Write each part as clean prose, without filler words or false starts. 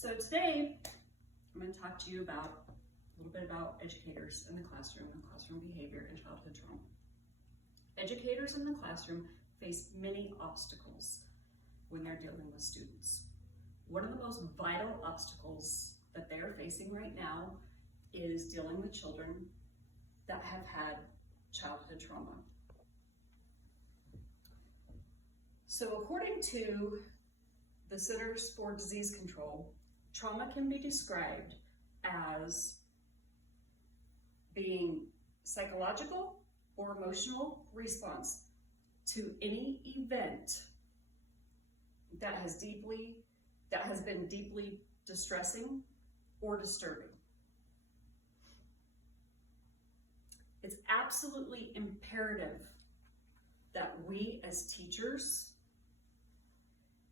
So today, I'm going to talk to you about a little bit about educators in the classroom and classroom behavior and childhood trauma. Educators in the classroom face many obstacles when they're dealing with students. One of the most vital obstacles that they're facing right now is dealing with children that have had childhood trauma. So according to the Centers for Disease Control, trauma can be described as being psychological or emotional response to any event that has been deeply distressing or disturbing. It's absolutely imperative that we as teachers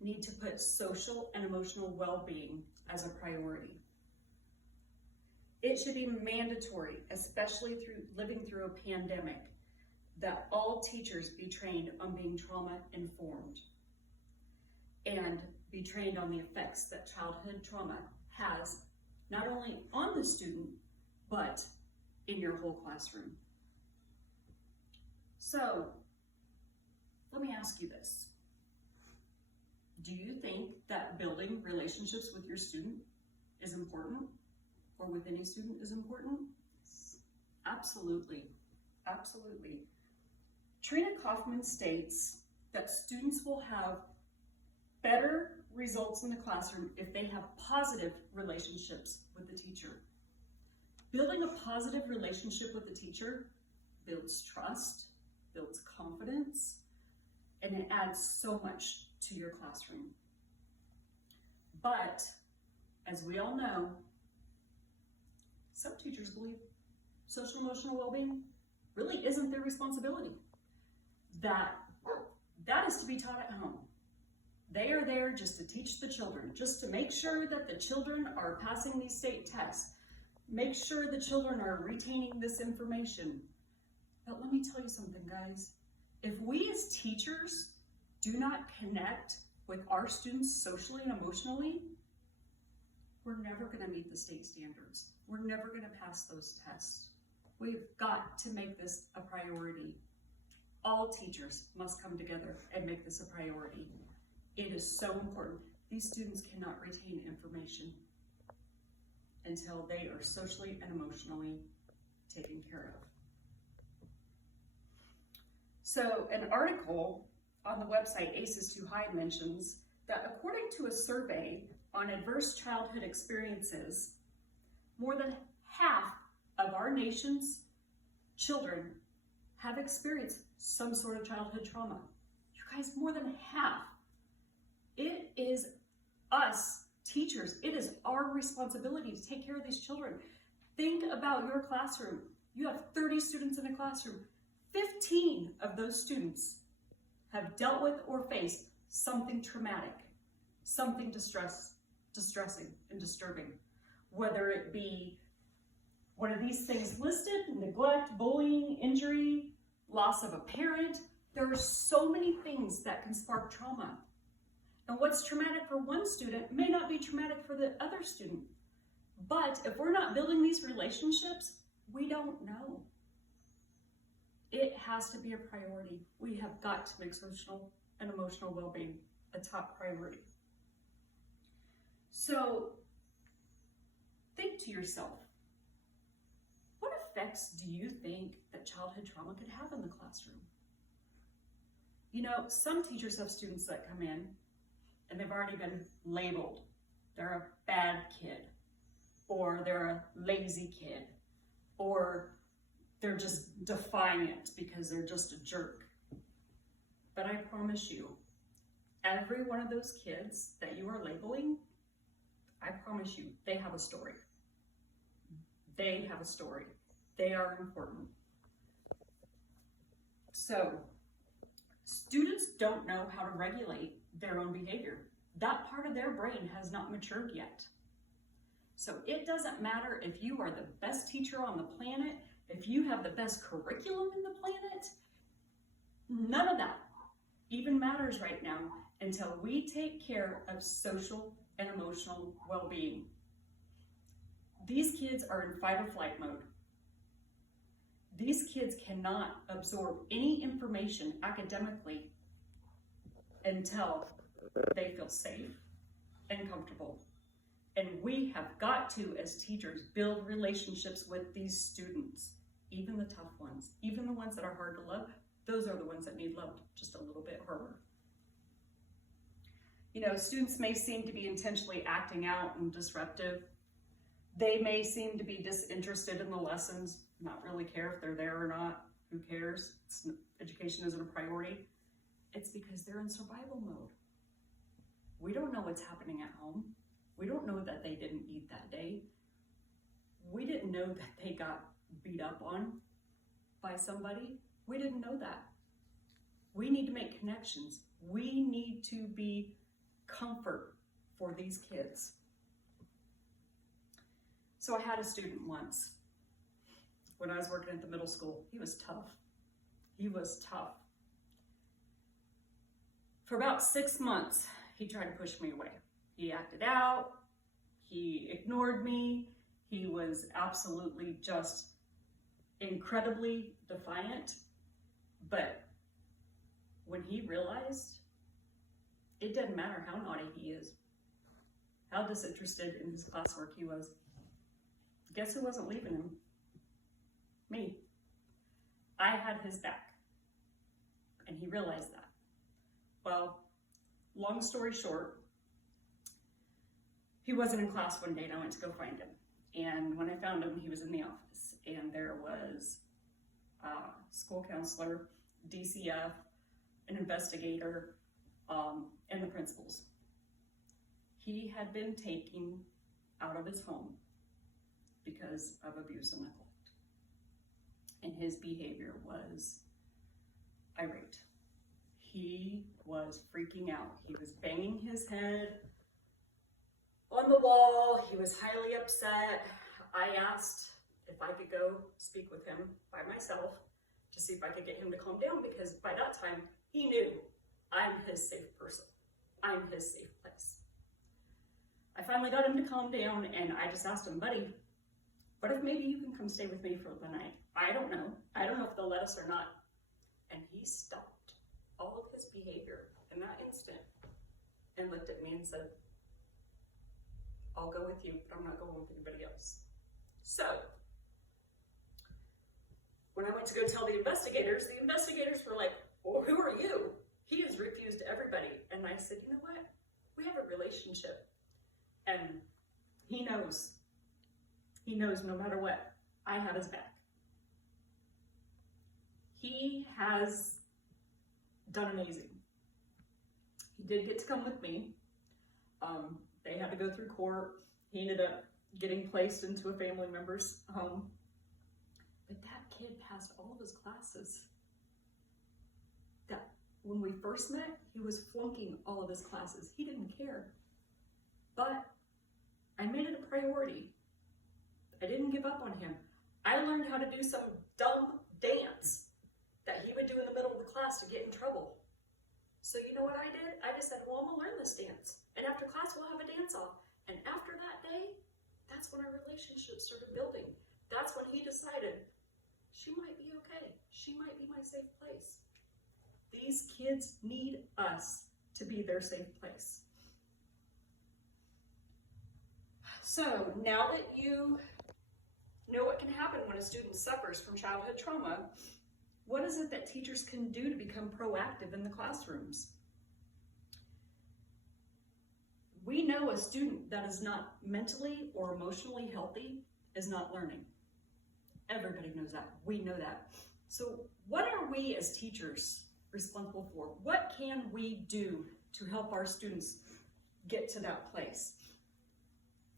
need to put social and emotional well-being as a priority. It should be mandatory, especially through living through a pandemic, that all teachers be trained on being trauma-informed and be trained on the effects that childhood trauma has, not only on the student, but in your whole classroom. So, let me ask you this. Do you think that building relationships with your student is important, or with any student is important? Absolutely, absolutely. Trina Kaufman states that students will have better results in the classroom if they have positive relationships with the teacher. Building a positive relationship with the teacher builds trust, builds confidence, and it adds so much to your classroom. But, as we all know, some teachers believe social emotional well-being really isn't their responsibility. That is to be taught at home. They are there just to teach the children, just to make sure that the children are passing these state tests, make sure the children are retaining this information. But let me tell you something, guys. If we as teachers do not connect with our students socially and emotionally, we're never going to meet the state standards. We're never going to pass those tests. We've got to make this a priority. All teachers must come together and make this a priority. It is so important. These students cannot retain information until they are socially and emotionally taken care of. So an article on the website ACEs Too High mentions that according to a survey on adverse childhood experiences, more than half of our nation's children have experienced some sort of childhood trauma. You guys, more than half. It is us, teachers, it is our responsibility to take care of these children. Think about your classroom. You have 30 students in a classroom. 15 of those students have dealt with or faced something traumatic, something distressing and disturbing. Whether it be one of these things listed, neglect, bullying, injury, loss of a parent, there are so many things that can spark trauma. And what's traumatic for one student may not be traumatic for the other student. But if we're not building these relationships, we don't know. It has to be a priority. We have got to make social and emotional well-being a top priority. So think to yourself, what effects do you think that childhood trauma could have in the classroom? You know, some teachers have students that come in and they've already been labeled. They're a bad kid, or they're a lazy kid, or they're just defiant because they're just a jerk. But I promise you, every one of those kids that you are labeling, I promise you, they have a story. They have a story. They are important. So, students don't know how to regulate their own behavior. That part of their brain has not matured yet. So it doesn't matter if you are the best teacher on the planet, if you have the best curriculum in the planet, none of that even matters right now until we take care of social and emotional well-being. These kids are in fight or flight mode. These kids cannot absorb any information academically until they feel safe and comfortable. And we have got to, as teachers, build relationships with these students, even the tough ones, even the ones that are hard to love. Those are the ones that need loved just a little bit harder. You know, students may seem to be intentionally acting out and disruptive. They may seem to be disinterested in the lessons, not really care if they're there or not. Who cares? Education isn't a priority. It's because they're in survival mode. We don't know what's happening at home. We don't know that they didn't eat that day. We didn't know that they got beat up on by somebody. We didn't know that. We need to make connections. We need to be comfort for these kids. So I had a student once when I was working at the middle school. He was tough. He was tough. For about 6 months, he tried to push me away. He acted out. He ignored me. He was absolutely just incredibly defiant. But when he realized it doesn't matter how naughty he is, how disinterested in his classwork he was, guess who wasn't leaving him? Me. I had his back. And he realized that. Well, long story short, he wasn't in class one day and I went to go find him. And when I found him, he was in the office and there was a school counselor, DCF, an investigator, and the principals. He had been taken out of his home because of abuse and neglect. And his behavior was irate. He was freaking out. He was banging his head on the wall. He was highly upset. I asked if I could go speak with him by myself to see if I could get him to calm down, because by that time he knew I'm his safe person. I'm his safe place. I finally got him to calm down and I just asked him, buddy, what if maybe you can come stay with me for the night? I don't know. I don't know if they'll let us or not. And he stopped all of his behavior in that instant and looked at me and said, I'll go with you, but I'm not going with anybody else. So, when I went to go tell the investigators were like, well, who are you? He has refused everybody. And I said, you know what? We have a relationship. And he knows. He knows no matter what, I have his back. He has done amazing. He did get to come with me. They had to go through court. He ended up getting placed into a family member's home. But that kid passed all of his classes. That when we first met, he was flunking all of his classes. He didn't care. But I made it a priority. I didn't give up on him. I learned how to do some dumb dance that he would do in the middle of the class to get in trouble. So you know what I did? I just said, well, I'm gonna learn this dance. And after class, we'll have a dance off. And after that day, that's when our relationship started building. That's when he decided, she might be okay. She might be my safe place. These kids need us to be their safe place. So now that you know what can happen when a student suffers from childhood trauma, what is it that teachers can do to become proactive in the classrooms? We know a student that is not mentally or emotionally healthy is not learning. Everybody knows that. We know that. So what are we as teachers responsible for? What can we do to help our students get to that place?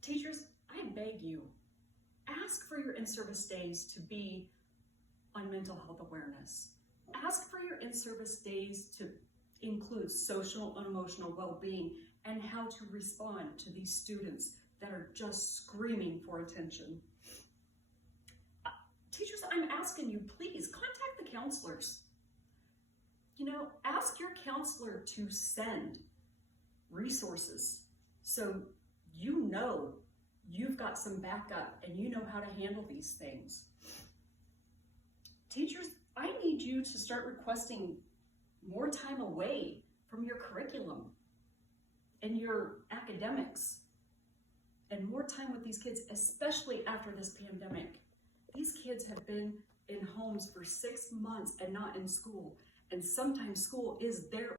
Teachers, I beg you, ask for your in-service days to be on mental health awareness. Ask for your in-service days to include social and emotional well-being and how to respond to these students that are just screaming for attention. Teachers, I'm asking you, please contact the counselors. You know, ask your counselor to send resources. So you know you've got some backup and you know how to handle these things. Teachers, I need you to start requesting more time away from your curriculum and your academics and more time with these kids, especially after this pandemic. These kids have been in homes for 6 months and not in school, and sometimes school is their